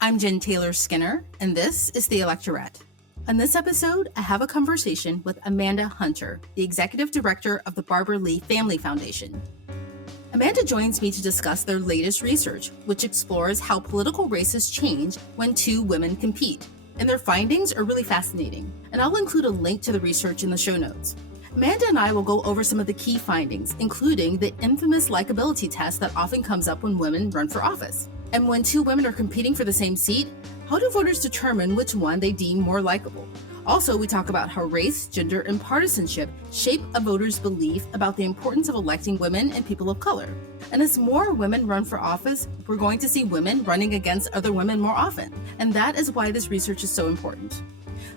I'm Jen Taylor Skinner, and this is the Electorette. On this episode, I have a conversation with Amanda Hunter, the Executive Director of the Barbara Lee Family Foundation. Amanda joins me to discuss their latest research, which explores how political races change when two women compete. And their findings are really fascinating, and I'll include a link to the research in the show notes. Amanda and I will go over some of the key findings, including the infamous likability test that often comes up when women run for office. And when two women are competing for the same seat, how do voters determine which one they deem more likable? Also, we talk about how race, gender, and partisanship shape a voter's belief about the importance of electing women and people of color. And as more women run for office, we're going to see women running against other women more often. And that is why this research is so important.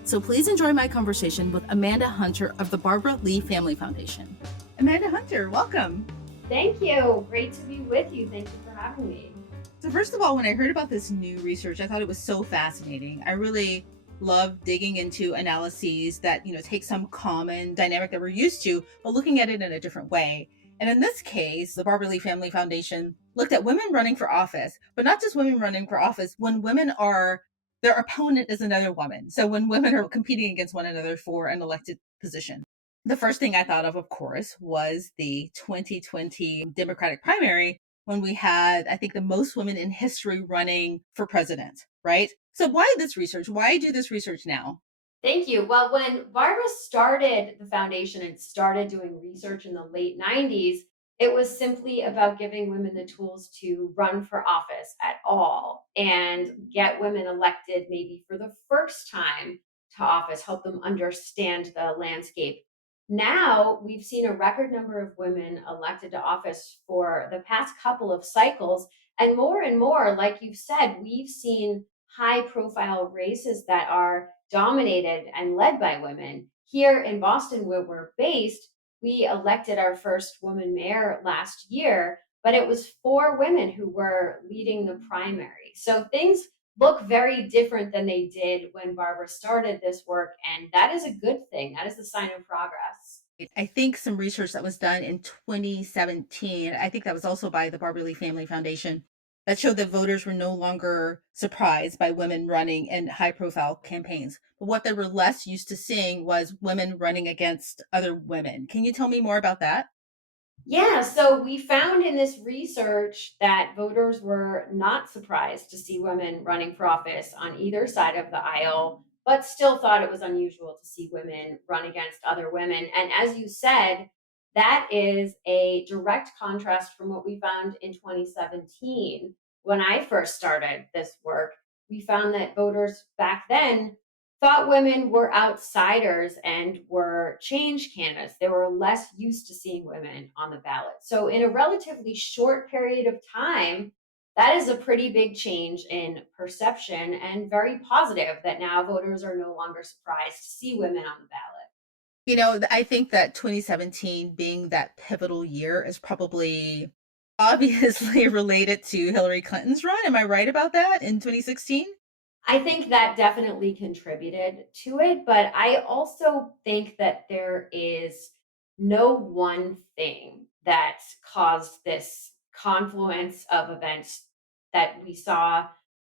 So please enjoy my conversation with Amanda Hunter of the Barbara Lee Family Foundation. Amanda Hunter, welcome. Thank you. Great to be with you. Thank you for having me. So first of all, when I heard about this new research, I thought it was so fascinating. I really love digging into analyses that, take some common dynamic that we're used to, but looking at it in a different way. And in this case, the Barbara Lee Family Foundation looked at women running for office, but not just women running for office, when their opponent is another woman. So when women are competing against one another for an elected position. The first thing I thought of course, was the 2020 Democratic primary, when we had, I think, the most women in history running for president, right? So why this research? Why do this research now? Thank you. Well, when Barbara started the foundation and started doing research in the late 90s, it was simply about giving women the tools to run for office at all and get women elected maybe for the first time to office, help them understand the landscape. Now we've seen a record number of women elected to office for the past couple of cycles. And more, like you've said, we've seen high profile races that are dominated and led by women. Here in Boston, where we're based, we elected our first woman mayor last year, but it was four women who were leading the primary. So things look very different than they did when Barbara started this work. And that is a good thing. That is the sign of progress. I think some research that was done in 2017, I think that was also by the Barbara Lee Family Foundation, that showed that voters were no longer surprised by women running in high profile campaigns. But what they were less used to seeing was women running against other women. Can you tell me more about that? Yeah, so we found in this research that voters were not surprised to see women running for office on either side of the aisle, but still thought it was unusual to see women run against other women. And as you said, that is a direct contrast from what we found in 2017. When I first started this work, we found that voters back then thought women were outsiders and were change candidates. They were less used to seeing women on the ballot. So, in a relatively short period of time, that is a pretty big change in perception and very positive that now voters are no longer surprised to see women on the ballot. I think that 2017 being that pivotal year is probably obviously related to Hillary Clinton's run. Am I right about that in 2016? I think that definitely contributed to it, but I also think that there is no one thing that caused this confluence of events that we saw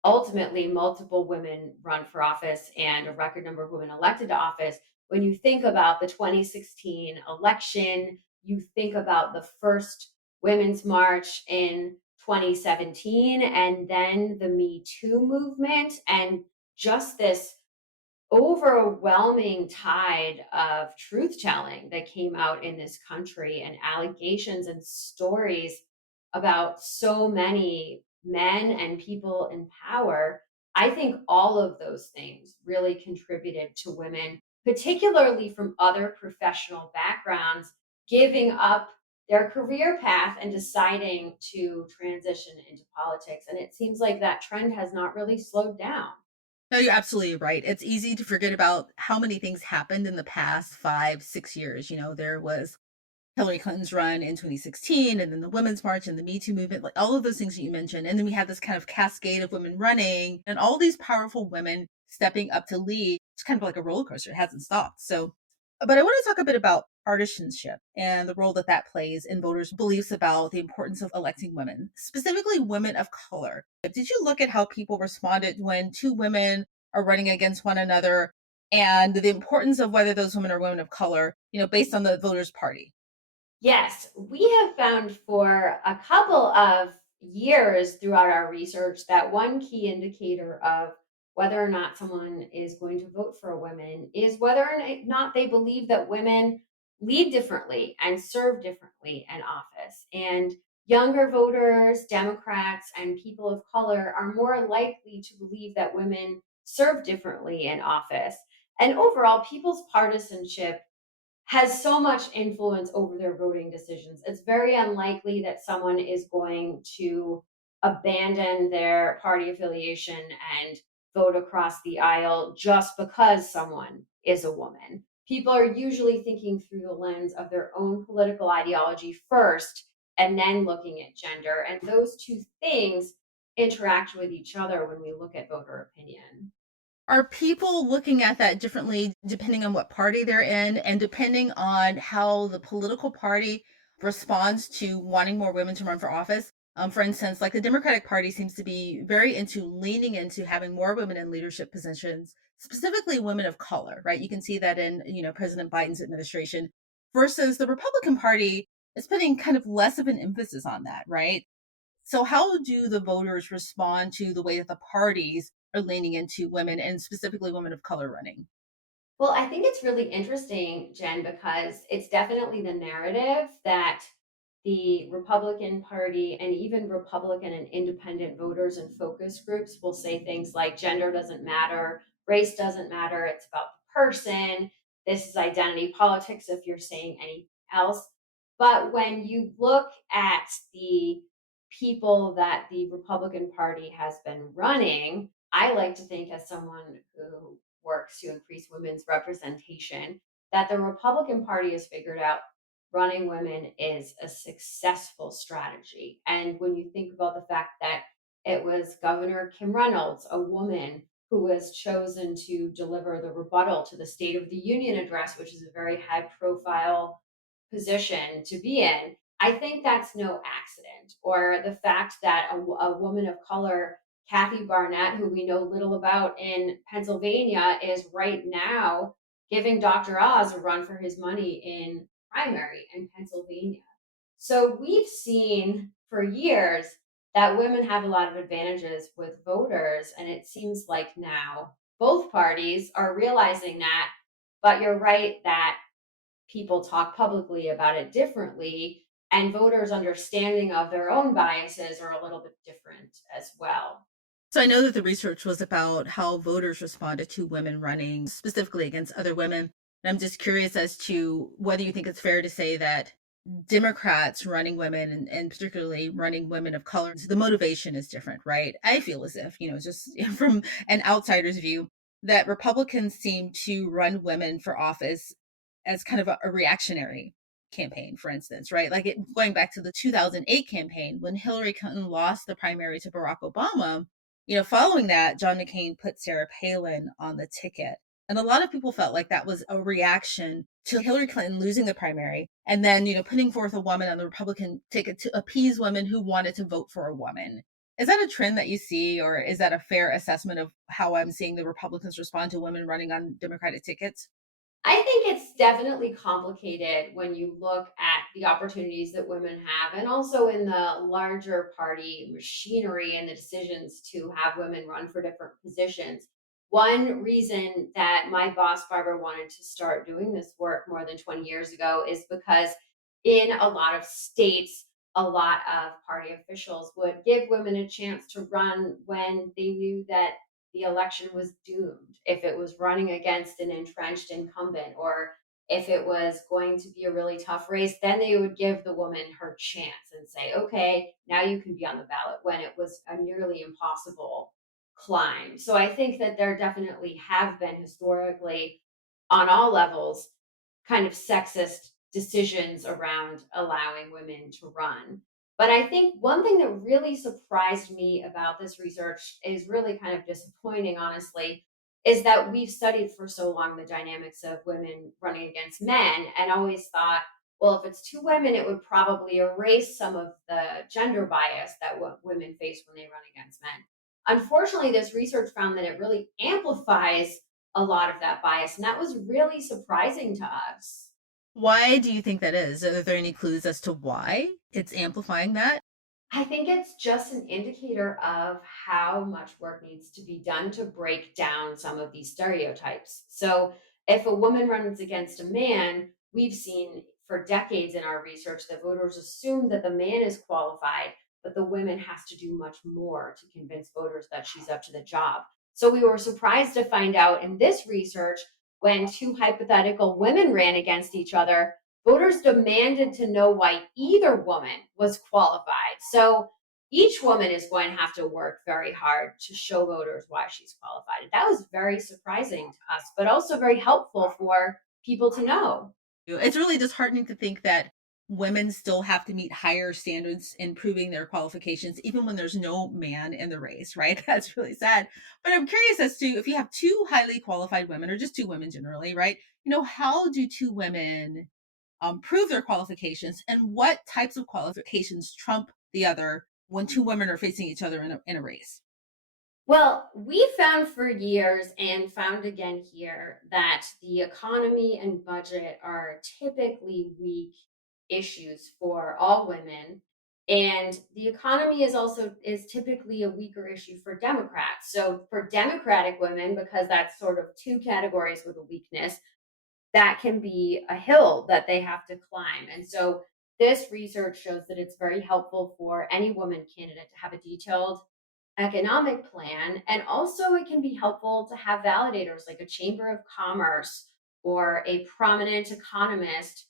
ultimately multiple women run for office and a record number of women elected to office. When you think about the 2016 election, you think about the first Women's March in 2017 and then the Me Too movement and just this overwhelming tide of truth telling that came out in this country and allegations and stories about so many men and people in power. I think all of those things really contributed to women, particularly from other professional backgrounds, giving up their career path and deciding to transition into politics. And it seems like that trend has not really slowed down. No, you're absolutely right. It's easy to forget about how many things happened in the past 5, 6 years. There was Hillary Clinton's run in 2016, and then the Women's March and the Me Too movement, like all of those things that you mentioned. And then we had this kind of cascade of women running and all these powerful women stepping up to lead. It's kind of like a roller coaster. It hasn't stopped. But I want to talk a bit about partisanship and the role that that plays in voters' beliefs about the importance of electing women, specifically women of color. Did you look at how people responded when two women are running against one another and the importance of whether those women are women of color, based on the voters' party? Yes, we have found for a couple of years throughout our research that one key indicator of whether or not someone is going to vote for a woman is whether or not they believe that women lead differently and serve differently in office. And younger voters, Democrats, and people of color are more likely to believe that women serve differently in office. And overall, people's partisanship has so much influence over their voting decisions. It's very unlikely that someone is going to abandon their party affiliation and vote across the aisle just because someone is a woman. People are usually thinking through the lens of their own political ideology first and then looking at gender. And those two things interact with each other when we look at voter opinion. Are people looking at that differently depending on what party they're in and depending on how the political party responds to wanting more women to run for office? For instance, like the Democratic Party seems to be very into leaning into having more women in leadership positions, specifically women of color, right? You can see that in, President Biden's administration versus the Republican Party is putting kind of less of an emphasis on that, right? So, how do the voters respond to the way that the parties are leaning into women and specifically women of color running? Well, I think it's really interesting, Jen, because it's definitely the narrative that the Republican Party and even Republican and independent voters and focus groups will say things like gender doesn't matter, race doesn't matter, it's about the person, this is identity politics if you're saying anything else. But when you look at the people that the Republican Party has been running, I like to think, as someone who works to increase women's representation, that the Republican Party has figured out running women is a successful strategy. And when you think about the fact that it was Governor Kim Reynolds, a woman, who was chosen to deliver the rebuttal to the State of the Union address, which is a very high profile position to be in, I think that's no accident. Or the fact that a woman of color, Kathy Barnett, who we know little about in Pennsylvania, is right now giving Dr. Oz a run for his money in primary in Pennsylvania. So we've seen for years that women have a lot of advantages with voters. And it seems like now both parties are realizing that. But you're right that people talk publicly about it differently, and voters' understanding of their own biases are a little bit different as well. So, I know that the research was about how voters responded to women running specifically against other women. And I'm just curious as to whether you think it's fair to say that Democrats running women and particularly running women of color, the motivation is different, right? I feel as if, just from an outsider's view, that Republicans seem to run women for office as kind of a reactionary campaign, for instance, right? Like going back to the 2008 campaign when Hillary Clinton lost the primary to Barack Obama, following that, John McCain put Sarah Palin on the ticket. And a lot of people felt like that was a reaction to Hillary Clinton losing the primary and then, putting forth a woman on the Republican ticket to appease women who wanted to vote for a woman. Is that a trend that you see, or is that a fair assessment of how I'm seeing the Republicans respond to women running on Democratic tickets? I think it's definitely complicated when you look at the opportunities that women have, and also in the larger party machinery and the decisions to have women run for different positions. One reason that my boss, Barbara, wanted to start doing this work more than 20 years ago is because in a lot of states, a lot of party officials would give women a chance to run when they knew that the election was doomed, if it was running against an entrenched incumbent, or if it was going to be a really tough race, then they would give the woman her chance and say, okay, now you can be on the ballot, when it was a nearly impossible climb. So I think that there definitely have been historically, on all levels, kind of sexist decisions around allowing women to run. But I think one thing that really surprised me about this research is really kind of disappointing, honestly. is that we've studied for so long the dynamics of women running against men and always thought, well, if it's two women, it would probably erase some of the gender bias that women face when they run against men. Unfortunately, this research found that it really amplifies a lot of that bias, and that was really surprising to us. Why do you think that is? Are there any clues as to why it's amplifying that? I think it's just an indicator of how much work needs to be done to break down some of these stereotypes. So, if a woman runs against a man, we've seen for decades in our research that voters assume that the man is qualified, but the woman has to do much more to convince voters that she's up to the job. So, we were surprised to find out in this research when two hypothetical women ran against each other, voters demanded to know why either woman was qualified. So each woman is going to have to work very hard to show voters why she's qualified. That was very surprising to us, but also very helpful for people to know. It's really disheartening to think that women still have to meet higher standards in proving their qualifications, even when there's no man in the race, right? That's really sad. But I'm curious as to if you have two highly qualified women, or just two women generally, right? How do two women prove their qualifications, and what types of qualifications trump the other when two women are facing each other in a race? Well, we found for years and found again here that the economy and budget are typically weak issues for all women. And the economy is typically a weaker issue for Democrats. So for Democratic women, because that's sort of two categories with a weakness, that can be a hill that they have to climb. And so this research shows that it's very helpful for any woman candidate to have a detailed economic plan. And also, it can be helpful to have validators like a chamber of commerce or a prominent economist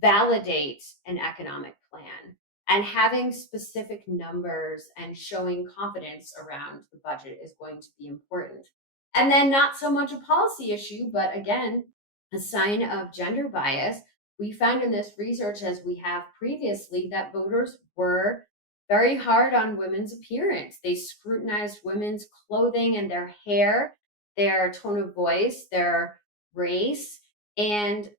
validate an economic plan. And having specific numbers and showing confidence around the budget is going to be important. And then, not so much a policy issue, but again, a sign of gender bias. We found in this research, as we have previously, that voters were very hard on women's appearance. They scrutinized women's clothing and their hair, their tone of voice, their race, and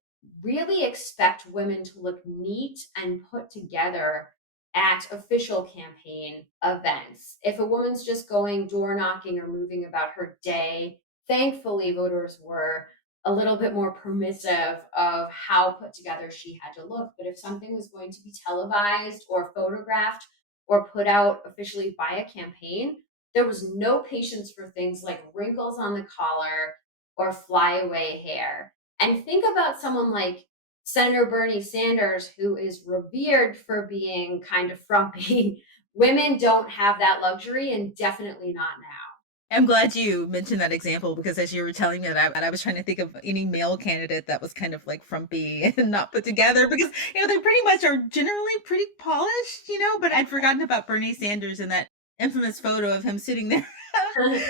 really expect women to look neat and put together at official campaign events. If a woman's just going door knocking or moving about her day, thankfully voters were a little bit more permissive of how put together she had to look. But if something was going to be televised or photographed or put out officially by a campaign, there was no patience for things like wrinkles on the collar or flyaway hair. And think about someone like Senator Bernie Sanders, who is revered for being kind of frumpy. Women don't have that luxury, and definitely not now. I'm glad you mentioned that example, because as you were telling me that, I was trying to think of any male candidate that was kind of like frumpy and not put together, because they pretty much are generally pretty polished, but I'd forgotten about Bernie Sanders and that infamous photo of him sitting there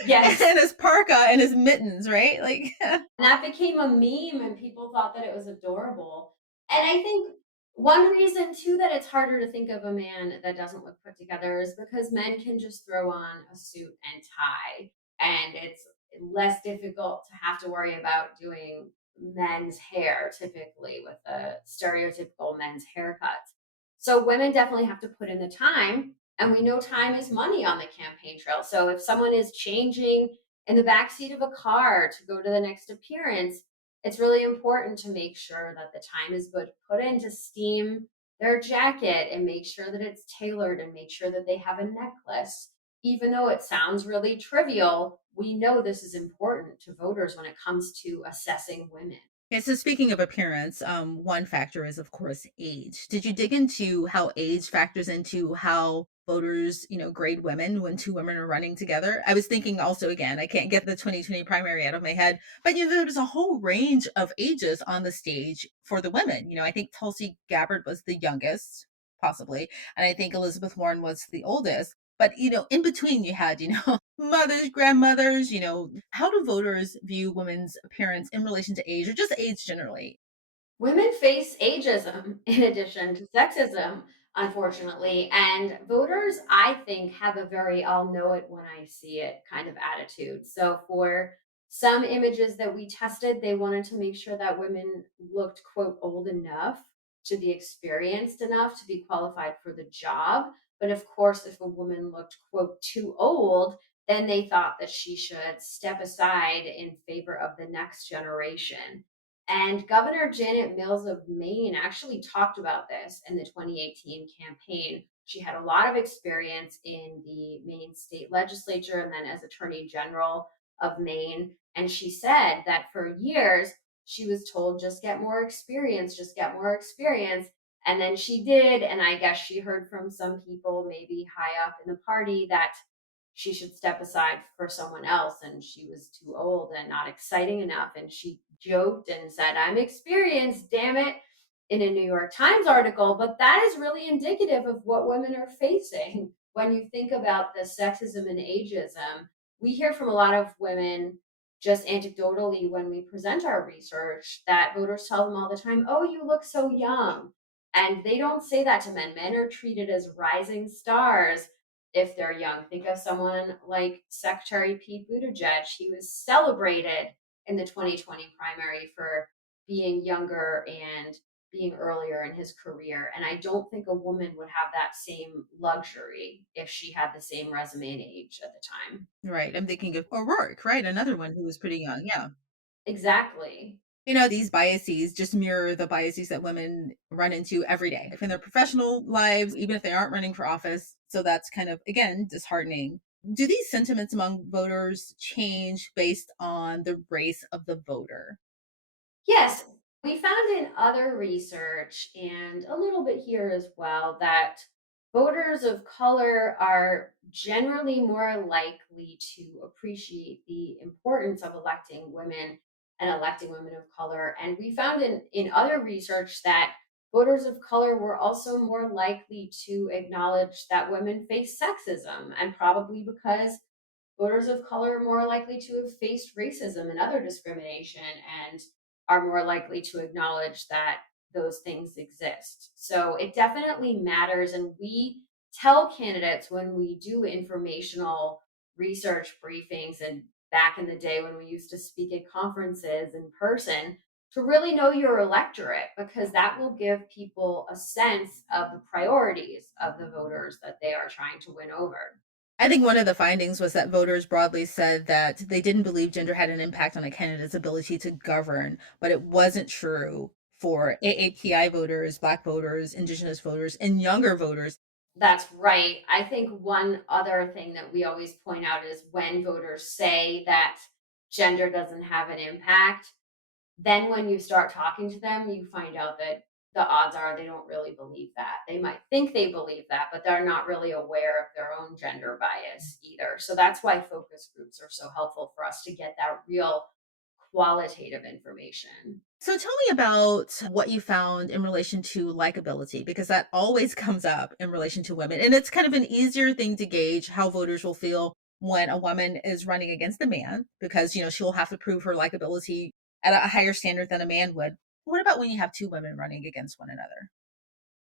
Yes. and his parka and his mittens, right? Like, And that became a meme and people thought that it was adorable. And I think one reason too that it's harder to think of a man that doesn't look put together is because men can just throw on a suit and tie, and it's less difficult to have to worry about doing men's hair typically with the stereotypical men's haircuts. So women definitely have to put in the time, and we know time is money on the campaign trail. So if someone is changing in the backseat of a car to go to the next appearance, it's really important to make sure that the time is put in to steam their jacket and make sure that it's tailored and make sure that they have a necklace. Even though it sounds really trivial, we know this is important to voters when it comes to assessing women. okay, so speaking of appearance, one factor is, of course, age. Did you dig into how age factors into how voters, grade women when two women are running together? I was thinking also, again, I can't get the 2020 primary out of my head, but there was a whole range of ages on the stage for the women. I think Tulsi Gabbard was the youngest, possibly, and I think Elizabeth Warren was the oldest. But in between, you had mothers, grandmothers. How do voters view women's appearance in relation to age, or just age generally? Women face ageism in addition to sexism, unfortunately. And voters, I think, have a very I'll know it when I see it kind of attitude. So for Some images that we tested, they wanted to make sure that women looked, quote, old enough to be experienced enough to be qualified for the job. But of course, if a woman looked, quote, too old, then they thought that she should step aside in favor of the next generation. And Governor Janet Mills of Maine actually talked about this in the 2018 campaign. She had a lot of experience in the Maine state legislature and then as Attorney General of Maine. And she said that for years, she was told, just get more experience, just get more experience. And then she did. And I guess she heard from some people, maybe high up in the party, that she should step aside for someone else. And she was too old and not exciting enough. And she joked and said, I'm experienced, damn it, in a New York Times article. But that is really indicative of what women are facing when you think about the sexism and ageism. We hear from a lot of women just anecdotally when we present our research that voters tell them all the time, oh, you look so young. And they don't say that to men. Men are treated as rising stars if they're young. Think of someone like Secretary Pete Buttigieg. He was celebrated in the 2020 primary for being younger and being earlier in his career. And I don't think a woman would have that same luxury if she had the same resume and age at the time. Right. I'm thinking of O'Rourke, right? Another one who was pretty young. Yeah. Exactly. These biases just mirror the biases that women run into every day in their professional lives, even if they aren't running for office. So that's kind of, again, disheartening. Do these sentiments among voters change based on the race of the voter? Yes, we found in other research and a little bit here as well that voters of color are generally more likely to appreciate the importance of electing women and electing women of color. And we found in other research that voters of color were also more likely to acknowledge that women face sexism, and probably because voters of color are more likely to have faced racism and other discrimination and are more likely to acknowledge that those things exist. So it definitely matters. And we tell candidates when we do informational research briefings, and back in the day when we used to speak at conferences in person, to really know your electorate, because that will give people a sense of the priorities of the voters that they are trying to win over. I think one of the findings was that voters broadly said that they didn't believe gender had an impact on a candidate's ability to govern, but it wasn't true for AAPI voters, Black voters, Indigenous voters, and younger voters. That's right. I think one other thing that we always point out is when voters say that gender doesn't have an impact, then when you start talking to them, you find out that the odds are they don't really believe that. They might think they believe that, but they're not really aware of their own gender bias either. So that's why focus groups are so helpful for us to get that real qualitative information. So tell me about what you found in relation to likability, because that always comes up in relation to women. And it's kind of an easier thing to gauge how voters will feel when a woman is running against a man, because, she'll have to prove her likability at a higher standard than a man would. What about when you have two women running against one another?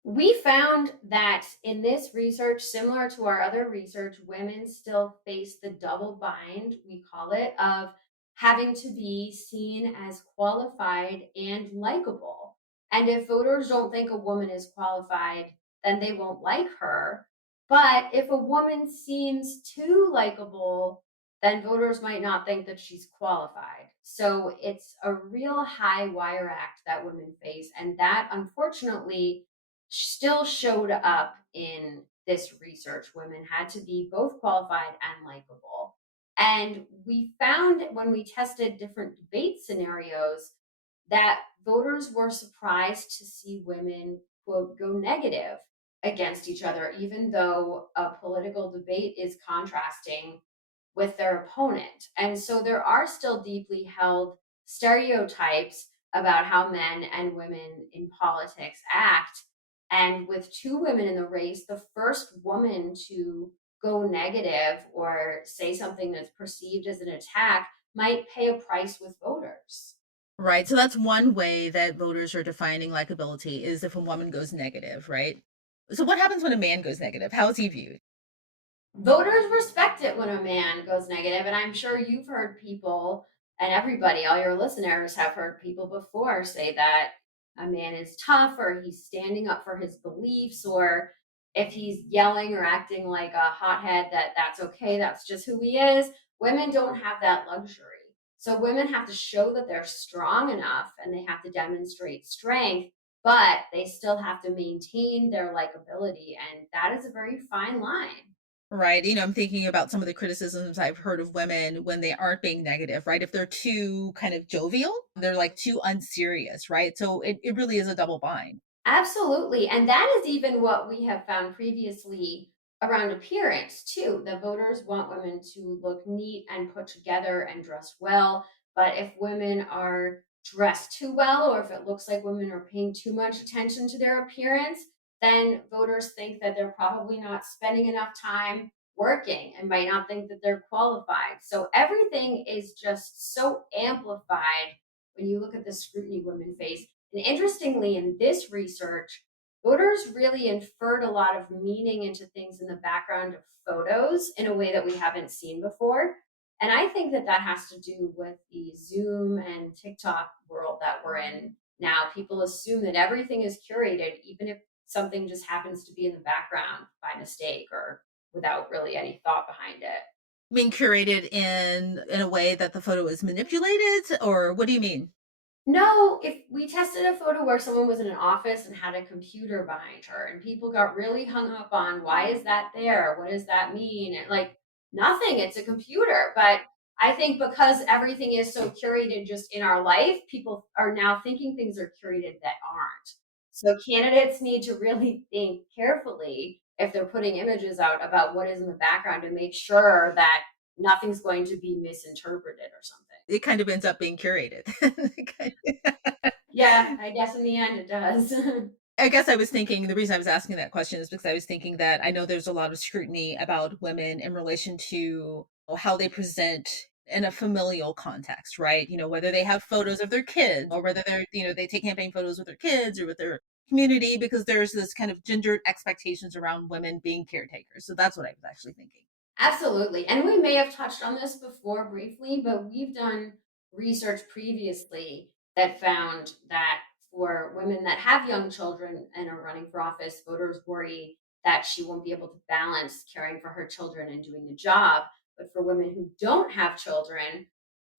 We found that in this research, similar to our other research, women still face the double bind, we call it, of having to be seen as qualified and likable. And if voters don't think a woman is qualified, then they won't like her. But if a woman seems too likable, then voters might not think that she's qualified. So it's a real high wire act that women face. And that, unfortunately, still showed up in this research. Women had to be both qualified and likable. And we found when we tested different debate scenarios that voters were surprised to see women, quote, go negative against each other, even though a political debate is contrasting with their opponent. And so there are still deeply held stereotypes about how men and women in politics act. And with two women in the race, the first woman to go negative or say something that's perceived as an attack might pay a price with voters. Right. So that's one way that voters are defining likability is if a woman goes negative, right? So what happens when a man goes negative? How is he viewed? Voters respect it when a man goes negative, and I'm sure you've heard people And everybody, all your listeners have heard people before say that a man is tough or he's standing up for his beliefs, or if he's yelling or acting like a hothead, that's okay. That's just who he is. Women don't have that luxury. So women have to show that they're strong enough and they have to demonstrate strength, but they still have to maintain their likability. And that is a very fine line. Right. I'm thinking about some of the criticisms I've heard of women when they aren't being negative, right? If they're too kind of jovial, they're like too unserious, right? So it really is a double bind. Absolutely. And that is even what we have found previously around appearance, too. The voters want women to look neat and put together and dress well. But if women are dressed too well, or if it looks like women are paying too much attention to their appearance, then voters think that they're probably not spending enough time working and might not think that they're qualified. So everything is just so amplified when you look at the scrutiny women face. And interestingly, in this research, voters really inferred a lot of meaning into things in the background of photos in a way that we haven't seen before. And I think that that has to do with the Zoom and TikTok world that we're in now. People assume that everything is curated, even if something just happens to be in the background by mistake or without really any thought behind it. Being curated in a way that the photo is manipulated, or what do you mean? No, if we tested a photo where someone was in an office and had a computer behind her, and people got really hung up on why is that there? What does that mean? And like nothing, it's a computer. But I think because everything is so curated just in our life, people are now thinking things are curated that aren't. So candidates need to really think carefully if they're putting images out about what is in the background to make sure that nothing's going to be misinterpreted or something. It kind of ends up being curated. Yeah, I guess in the end it does. I guess I was thinking the reason I was asking that question is because I was thinking that I know there's a lot of scrutiny about women in relation to how they present in a familial context, right? Whether they have photos of their kids or whether they take campaign photos with their kids or with their community, because there's this kind of gendered expectations around women being caretakers. So that's what I was actually thinking. Absolutely. And we may have touched on this before briefly, but we've done research previously that found that for women that have young children and are running for office, voters worry that she won't be able to balance caring for her children and doing the job. But for women who don't have children,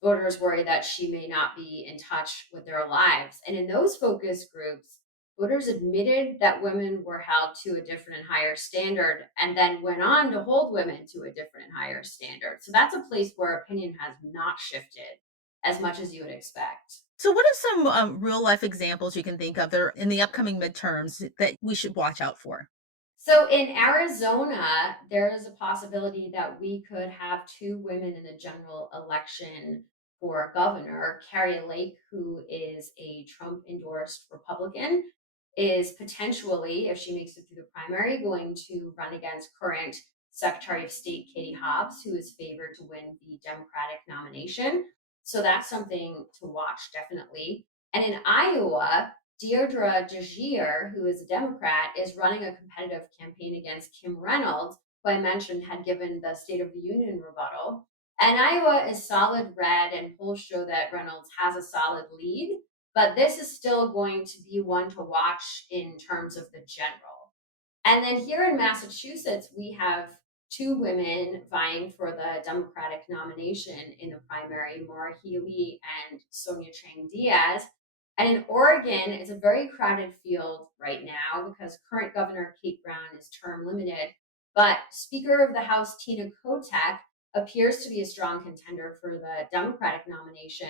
voters worry that she may not be in touch with their lives. And in those focus groups, voters admitted that women were held to a different and higher standard and then went on to hold women to a different and higher standard. So that's a place where opinion has not shifted as much as you would expect. So, what are some real life examples you can think of that are in the upcoming midterms that we should watch out for? So in Arizona, there is a possibility that we could have two women in the general election for governor. Carrie Lake, who is a Trump endorsed Republican, is potentially, if she makes it through the primary, going to run against current Secretary of State Katie Hobbs, who is favored to win the Democratic nomination. So that's something to watch, definitely. And in Iowa, Deirdre DeGier, who is a Democrat, is running a competitive campaign against Kim Reynolds, who I mentioned had given the State of the Union rebuttal. And Iowa is solid red, and polls show that Reynolds has a solid lead. But this is still going to be one to watch in terms of the general. And then here in Massachusetts, we have two women vying for the Democratic nomination in the primary, Maura Healey and Sonia Chang Diaz. And in Oregon, it's a very crowded field right now because current Governor Kate Brown is term limited. But Speaker of the House Tina Kotek appears to be a strong contender for the Democratic nomination.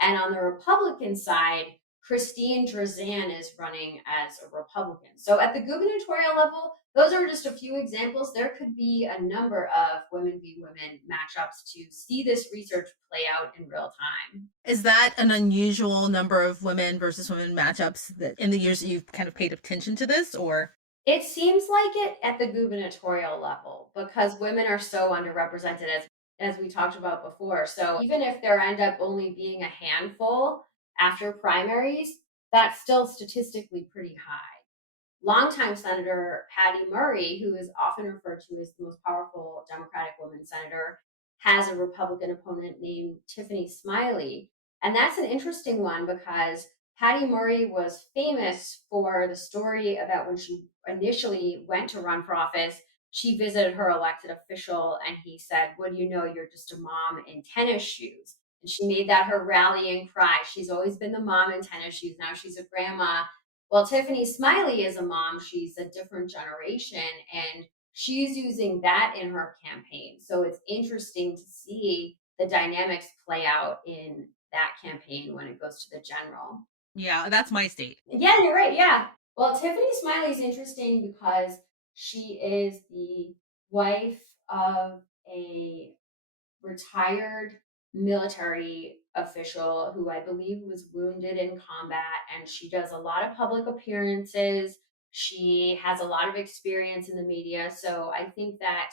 And on the Republican side, Christine Drazan is running as a Republican. So at the gubernatorial level, those are just a few examples. There could be a number of women v. women matchups to see this research play out in real time. Is that an unusual number of women versus women matchups that in the years that you've kind of paid attention to this, or? It seems like it at the gubernatorial level because women are so underrepresented as we talked about before. So even if there end up only being a handful after primaries, that's still statistically pretty high. Longtime Senator Patty Murray, who is often referred to as the most powerful Democratic woman senator, has a Republican opponent named Tiffany Smiley. And that's an interesting one because Patty Murray was famous for the story about when she initially went to run for office. She visited her elected official and he said, "What do you know? You're just a mom in tennis shoes." And she made that her rallying cry. She's always been the mom in tennis shoes. Now she's a grandma. Well, Tiffany Smiley is a mom. She's a different generation and she's using that in her campaign. So it's interesting to see the dynamics play out in that campaign when it goes to the general. Yeah, that's my state. Yeah, you're right. Yeah. Well, Tiffany Smiley is interesting because she is the wife of a retired military official who I believe was wounded in combat, and she does a lot of public appearances. She has a lot of experience in the media. So I think that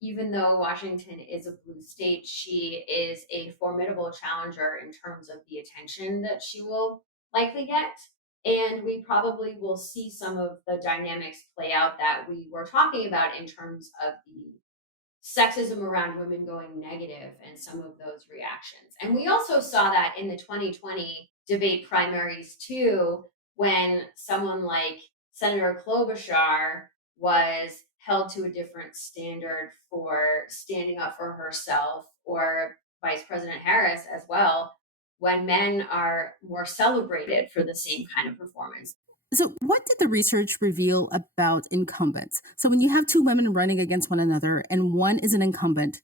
even though Washington is a blue state, she is a formidable challenger in terms of the attention that she will likely get. And we probably will see some of the dynamics play out that we were talking about in terms of the sexism around women going negative and some of those reactions. And we also saw that in the 2020 debate primaries too, when someone like Senator Klobuchar was held to a different standard for standing up for herself, or Vice President Harris as well, when men are more celebrated for the same kind of performance. So, what did the research reveal about incumbents? So, when you have two women running against one another and one is an incumbent,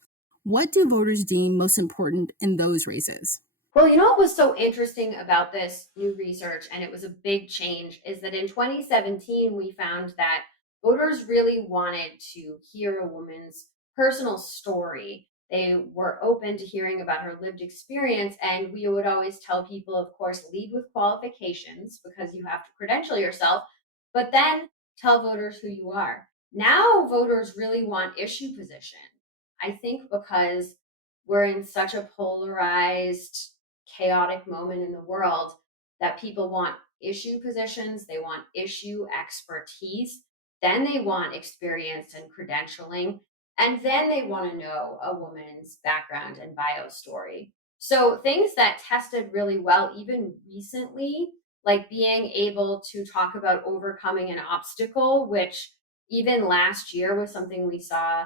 what do voters deem most important in those races? Well, you know what was so interesting about this new research, and it was a big change, is that in 2017, we found that voters really wanted to hear a woman's personal story. They were open to hearing about her lived experience. And we would always tell people, of course, lead with qualifications because you have to credential yourself, but then tell voters who you are. Now, voters really want issue position. I think because we're in such a polarized, chaotic moment in the world that people want issue positions, they want issue expertise, then they want experience and credentialing, and then they want to know a woman's background and bio story. So things that tested really well, even recently, like being able to talk about overcoming an obstacle, which even last year was something we saw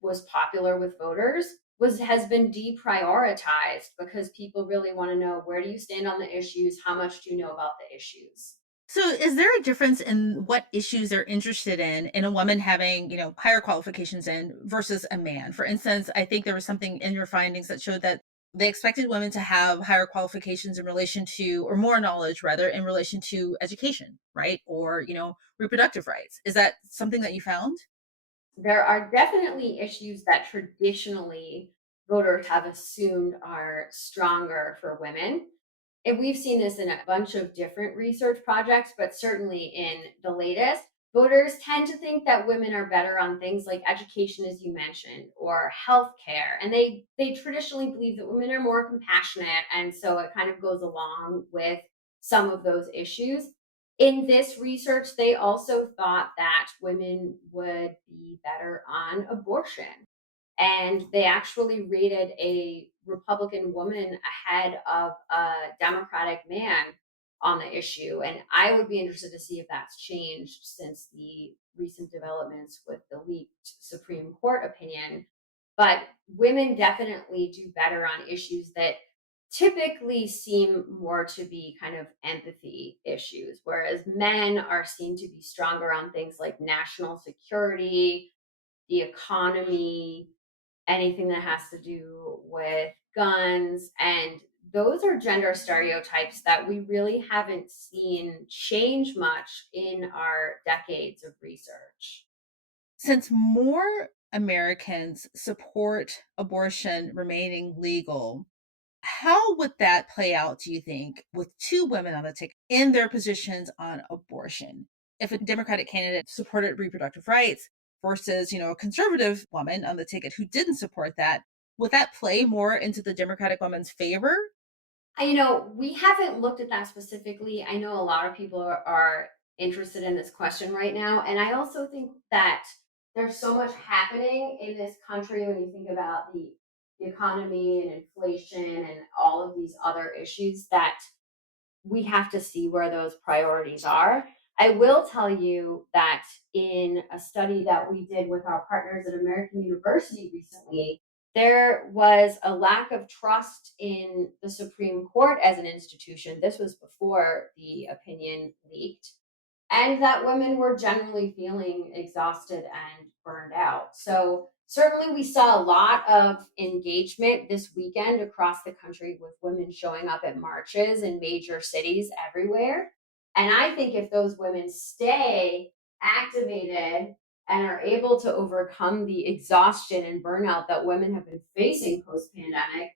was popular with voters, was has been deprioritized because people really want to know, where do you stand on the issues, how much do you know about the issues. So is there a difference in what issues they're interested in a woman having, higher qualifications in versus a man? For instance, I think there was something in your findings that showed that they expected women to have higher qualifications in relation to, or more knowledge rather, in relation to education, right? Or, reproductive rights. Is that something that you found? There are definitely issues that traditionally voters have assumed are stronger for women. And we've seen this in a bunch of different research projects, but certainly in the latest, voters tend to think that women are better on things like education, as you mentioned, or healthcare. And they traditionally believe that women are more compassionate. And so it kind of goes along with some of those issues. In this research, they also thought that women would be better on abortion. And they actually rated a Republican woman ahead of a Democratic man on the issue. And I would be interested to see if that's changed since the recent developments with the leaked Supreme Court opinion. But women definitely do better on issues that typically seem more to be kind of empathy issues, whereas men are seen to be stronger on things like national security, the economy, anything that has to do with guns. And those are gender stereotypes that we really haven't seen change much in our decades of research. Since more Americans support abortion remaining legal, how would that play out, do you think, with two women on the ticket in their positions on abortion? If a Democratic candidate supported reproductive rights versus, a conservative woman on the ticket who didn't support that, would that play more into the Democratic woman's favor? We haven't looked at that specifically. I know a lot of people are interested in this question right now. And I also think that there's so much happening in this country when you think about the the economy and inflation and all of these other issues that we have to see where those priorities are. I will tell you that in a study that we did with our partners at American University recently, there was a lack of trust in the Supreme Court as an institution. This was before the opinion leaked, and that women were generally feeling exhausted and burned out. So, certainly, we saw a lot of engagement this weekend across the country with women showing up at marches in major cities everywhere. And I think if those women stay activated and are able to overcome the exhaustion and burnout that women have been facing post pandemic,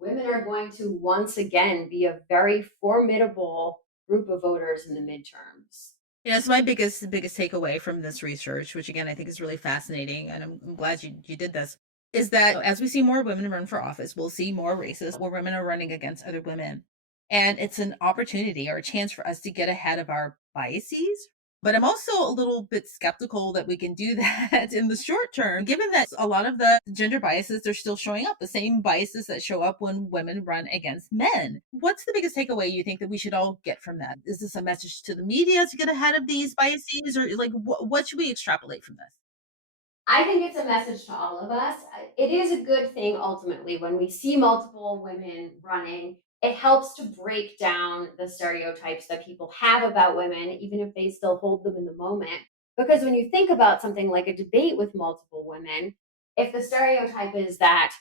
women are going to once again be a very formidable group of voters in the midterms. Yeah, so my biggest takeaway from this research, which again I think is really fascinating, and I'm glad you did this, is that as we see more women run for office, we'll see more races where women are running against other women. And it's an opportunity or a chance for us to get ahead of our biases. But I'm also a little bit skeptical that we can do that in the short term, given that a lot of the gender biases, they're still showing up, the same biases that show up when women run against men. What's the biggest takeaway you think that we should all get from that? Is this a message to the media to get ahead of these biases, or like what should we extrapolate from this? I think it's a message to all of us. It is a good thing ultimately when we see multiple women running. It helps to break down the stereotypes that people have about women, even if they still hold them in the moment. Because when you think about something like a debate with multiple women, if the stereotype is that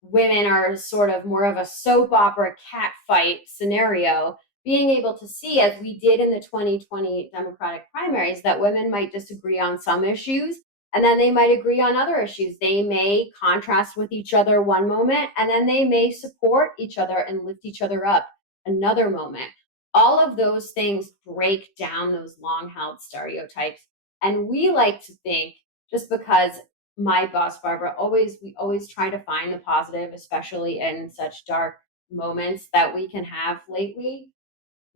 women are sort of more of a soap opera cat fight scenario, being able to see, as we did in the 2020 Democratic primaries, that women might disagree on some issues and then they might agree on other issues. They may contrast with each other one moment and then they may support each other and lift each other up another moment. All of those things break down those long held stereotypes. And we like to think, just because my boss Barbara always we always try to find the positive, especially in such dark moments that we can have lately,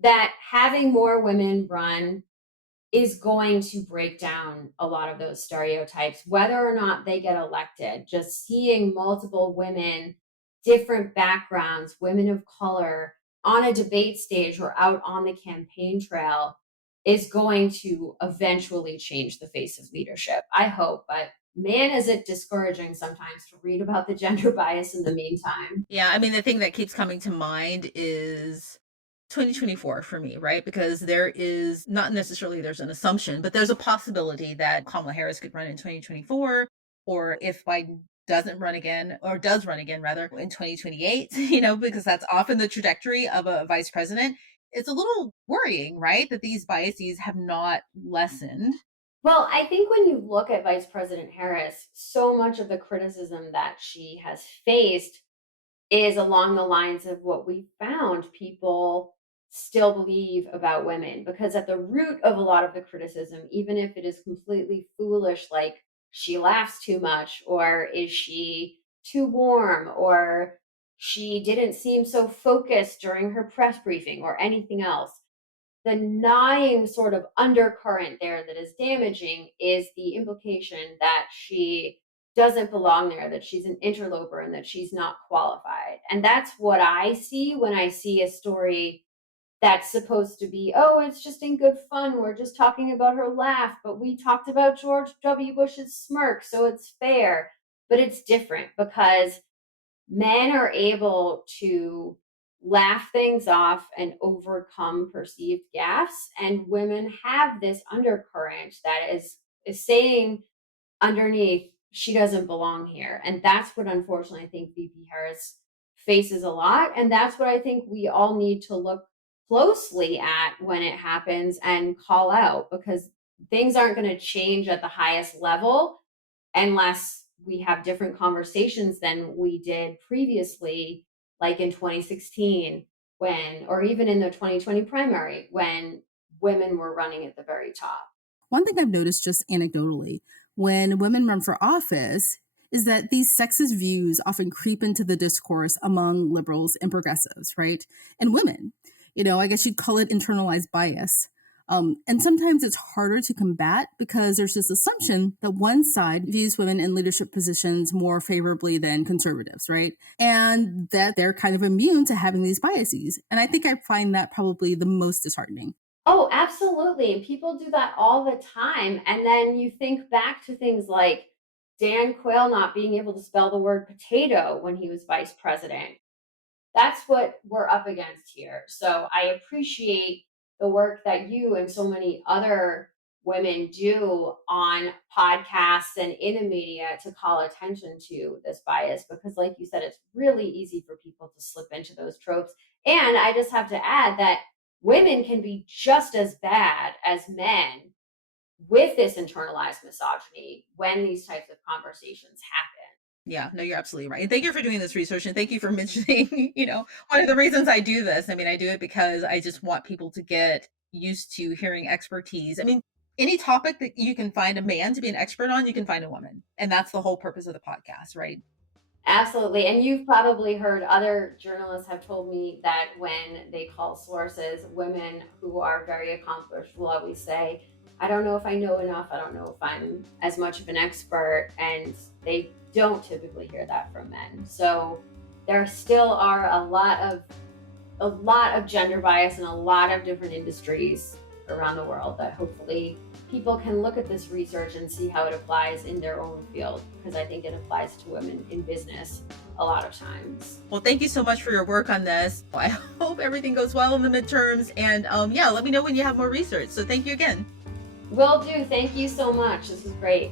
that having more women run is going to break down a lot of those stereotypes, whether or not they get elected. Just seeing multiple women, different backgrounds, women of color on a debate stage or out on the campaign trail is going to eventually change the face of leadership. I hope, but man, is it discouraging sometimes to read about the gender bias in the meantime. Yeah, I mean, the thing that keeps coming to mind is 2024 for me, right? Because there is not necessarily there's an assumption, but there's a possibility that Kamala Harris could run in 2024, or if Biden doesn't run again, or does run again rather, in 2028, because that's often the trajectory of a vice president. It's a little worrying, right? That these biases have not lessened. Well, I think when you look at Vice President Harris, so much of the criticism that she has faced is along the lines of what we found people still believe about women. Because at the root of a lot of the criticism, even if it is completely foolish, like she laughs too much, or is she too warm, or she didn't seem so focused during her press briefing, or anything else, the gnawing sort of undercurrent there that is damaging is the implication that she doesn't belong there, that she's an interloper and that she's not qualified. And that's what I see when I see a story that's supposed to be, oh, it's just in good fun. We're just talking about her laugh, but we talked about George W. Bush's smirk, so it's fair. But it's different because men are able to laugh things off and overcome perceived gaffes, and women have this undercurrent that is saying underneath, she doesn't belong here. And that's what unfortunately I think VP Harris faces a lot, and that's what I think we all need to look closely at when it happens and call out, because things aren't going to change at the highest level unless we have different conversations than we did previously, like in 2016, when, or even in the 2020 primary, when women were running at the very top. One thing I've noticed just anecdotally when women run for office is that these sexist views often creep into the discourse among liberals and progressives, right? And women. I guess you'd call it internalized bias. And sometimes it's harder to combat because there's this assumption that one side views women in leadership positions more favorably than conservatives, right? And that they're kind of immune to having these biases. And I think I find that probably the most disheartening. Oh, absolutely. And people do that all the time. And then you think back to things like Dan Quayle not being able to spell the word potato when he was vice president. That's what we're up against here. So I appreciate the work that you and so many other women do on podcasts and in the media to call attention to this bias, because like you said, it's really easy for people to slip into those tropes. And I just have to add that women can be just as bad as men with this internalized misogyny when these types of conversations happen. Yeah, no, you're absolutely right. And thank you for doing this research, and thank you for mentioning, one of the reasons I do this. I mean, I do it because I just want people to get used to hearing expertise. I mean, any topic that you can find a man to be an expert on, you can find a woman. And that's the whole purpose of the podcast, right? Absolutely. And you've probably heard other journalists have told me that when they call sources, women who are very accomplished will always say, I don't know if I know enough. I don't know if I'm as much of an expert. And they don't typically hear that from men. So there still are a lot of gender bias in a lot of different industries around the world that hopefully people can look at this research and see how it applies in their own field, because I think it applies to women in business a lot of times. Well, thank you so much for your work on this. I hope everything goes well in the midterms. And let me know when you have more research. So thank you again. Will do. Thank you so much. This was great.